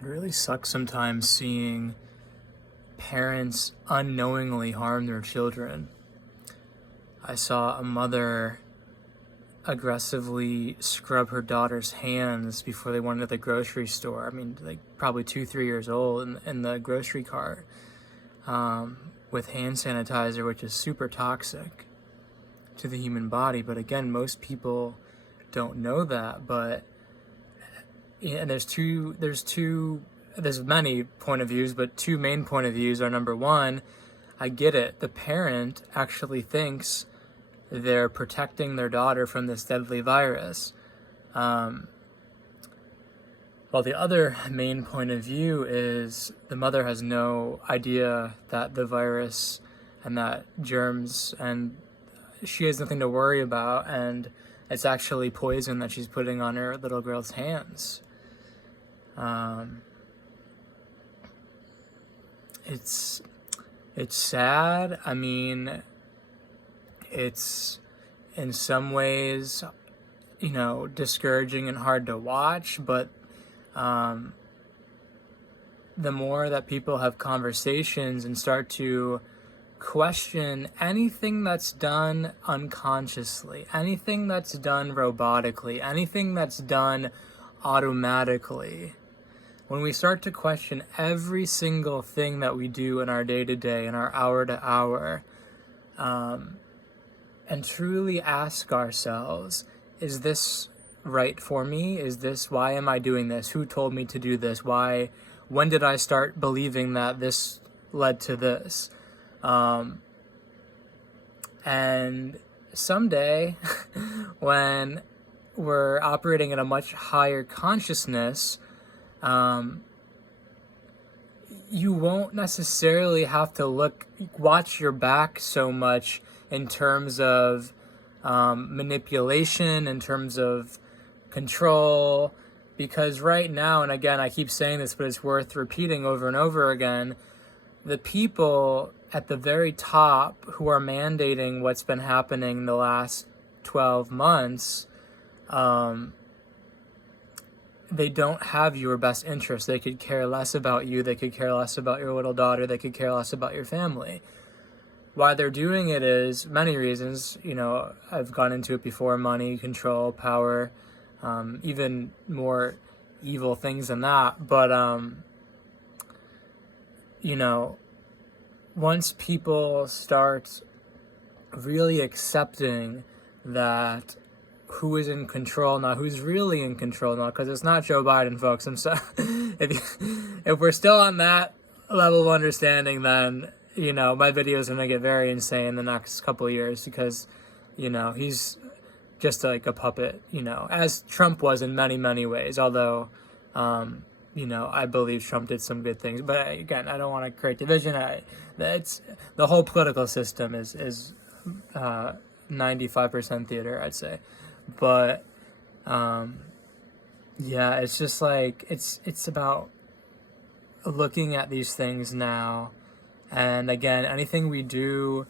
It really sucks sometimes seeing parents unknowingly harm their children. I saw a mother aggressively scrub her daughter's hands before they went to the grocery store. I mean, like probably 2, 3 years old in the grocery cart with hand sanitizer, which is super toxic to the human body. But again, most people don't know that. But and there's many point of views, but two main point of views are: number one, I get it. The parent actually thinks they're protecting their daughter from this deadly virus. While the other main point of view is the mother has no idea that the virus and that germs, and she has nothing to worry about, and it's actually poison that she's putting on her little girl's hands. It's sad. I mean, it's in some ways, discouraging and hard to watch, but the more that people have conversations and start to question anything that's done unconsciously, anything that's done robotically, anything that's done automatically, when we start to question every single thing that we do in our day-to-day, in our hour-to-hour, and truly ask ourselves, is this right for me? Why am I doing this? Who told me to do this? When did I start believing that this led to this? And someday, when we're operating at a much higher consciousness, you won't necessarily have to watch your back so much in terms of manipulation, in terms of control, because right now, and again, I keep saying this, but it's worth repeating over and over again, the people at the very top who are mandating what's been happening the last 12 months, they don't have your best interest. They could care less about you. They could care less about your little daughter. They could care less about your family. Why they're doing it is many reasons. I've gone into it before: money, control, power, even more evil things than that. But, once people start really accepting that who is in control now, who's really in control now, because it's not Joe Biden, folks. I'm sorry. If we're still on that level of understanding, then, my videos are going to get very insane the next couple of years, because, he's just like a puppet, as Trump was in many, many ways, although, I believe Trump did some good things. But again, I don't want to create division. The whole political system is 95% theater, I'd say. But it's just like it's about looking at these things now, and again, anything we do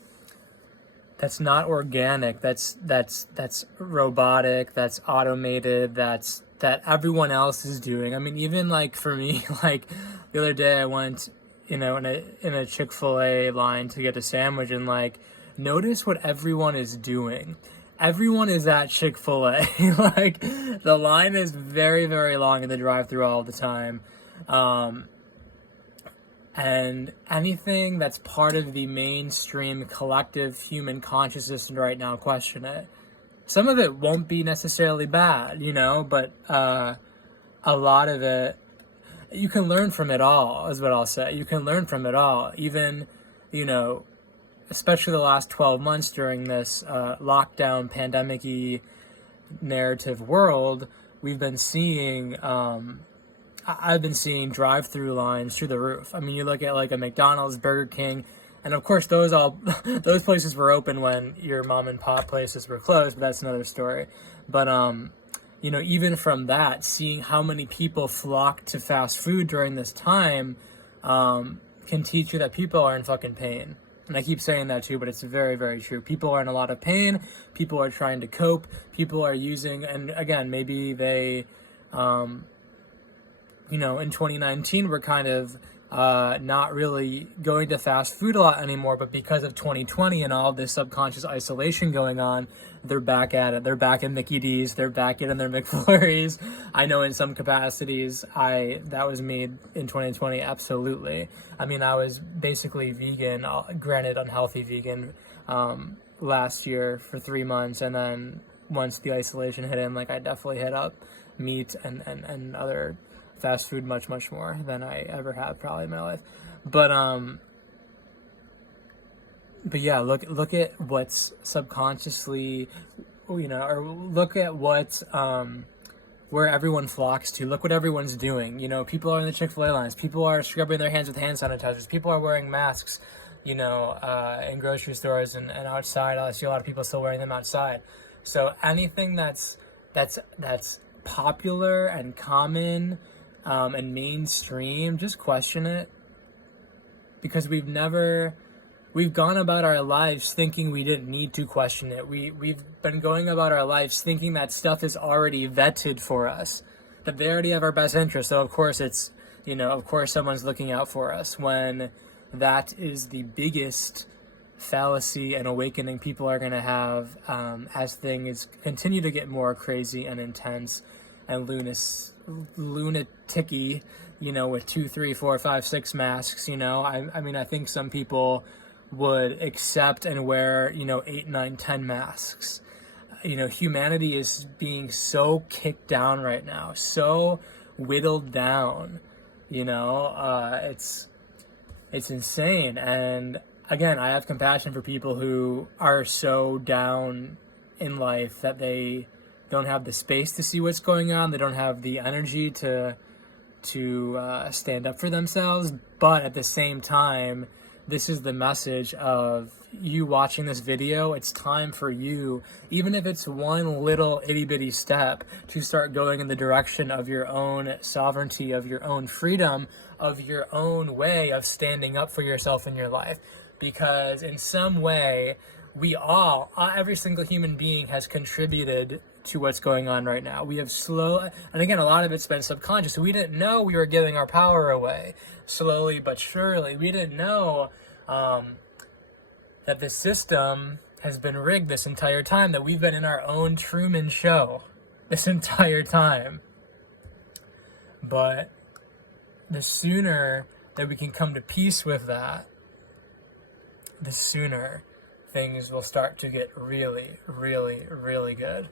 that's not organic, that's robotic, that's automated, that everyone else is doing. I mean, even like for me, like the other day I went, in a Chick-fil-A line to get a sandwich, and like, notice what everyone is doing. Everyone is at Chick-fil-A. Like, the line is very, very long in the drive-thru all the time. And anything that's part of the mainstream collective human consciousness right now, question it. Some of it won't be necessarily bad, but a lot of it, you can learn from it all, is what I'll say. You can learn from it all. Even, especially the last 12 months during this lockdown, pandemic-y narrative world, we've been seeing, I've been seeing drive-through lines through the roof. I mean, you look at like a McDonald's, Burger King, and of course those places were open when your mom and pop places were closed, but that's another story. But, even from that, seeing how many people flock to fast food during this time can teach you that people are in fucking pain. And I keep saying that too, but it's very, very true. People are in a lot of pain. People are trying to cope. People are using, and again, maybe they in 2019, we're kind of not really going to fast food a lot anymore, but because of 2020 and all this subconscious isolation going on, they're back at it. They're back at Mickey D's. They're back in their McFlurries. I know in some capacities, that was me in 2020. Absolutely. I mean, I was basically vegan, granted unhealthy vegan, last year for 3 months, and then once the isolation hit in, like I definitely hit up meat and other fast food much more than I ever have probably in my life. But yeah, look at what's subconsciously, or look at what where everyone flocks to. Look what everyone's doing. People are in the Chick-fil-A lines. People are scrubbing their hands with hand sanitizers. People are wearing masks, in grocery stores and outside. I see a lot of people still wearing them outside. So anything that's popular and common and mainstream, just question it, because we've gone about our lives thinking we didn't need to question it. We've been going about our lives thinking that stuff is already vetted for us, that they already have our best interest. So of course of course someone's looking out for us, when that is the biggest fallacy and awakening people are going to have as things continue to get more crazy and intense and lunaticy, with 2, 3, 4, 5, 6 masks. I mean, I think some people would accept and wear 8, 9, 10 masks. Humanity is being so kicked down right now, so whittled down. It's insane. And again, I have compassion for people who are so down in life that they don't have the space to see what's going on. They don't have the energy to stand up for themselves. But at the same time, this is the message of you watching this video. It's time for you, even if it's one little itty bitty step, to start going in the direction of your own sovereignty, of your own freedom, of your own way of standing up for yourself in your life. Because in some way, every single human being has contributed to what's going on right now. We have and again, a lot of it's been subconscious. We didn't know we were giving our power away, slowly but surely. We didn't know that the system has been rigged this entire time, that we've been in our own Truman Show this entire time. But the sooner that we can come to peace with that, the sooner things will start to get really, really, really good.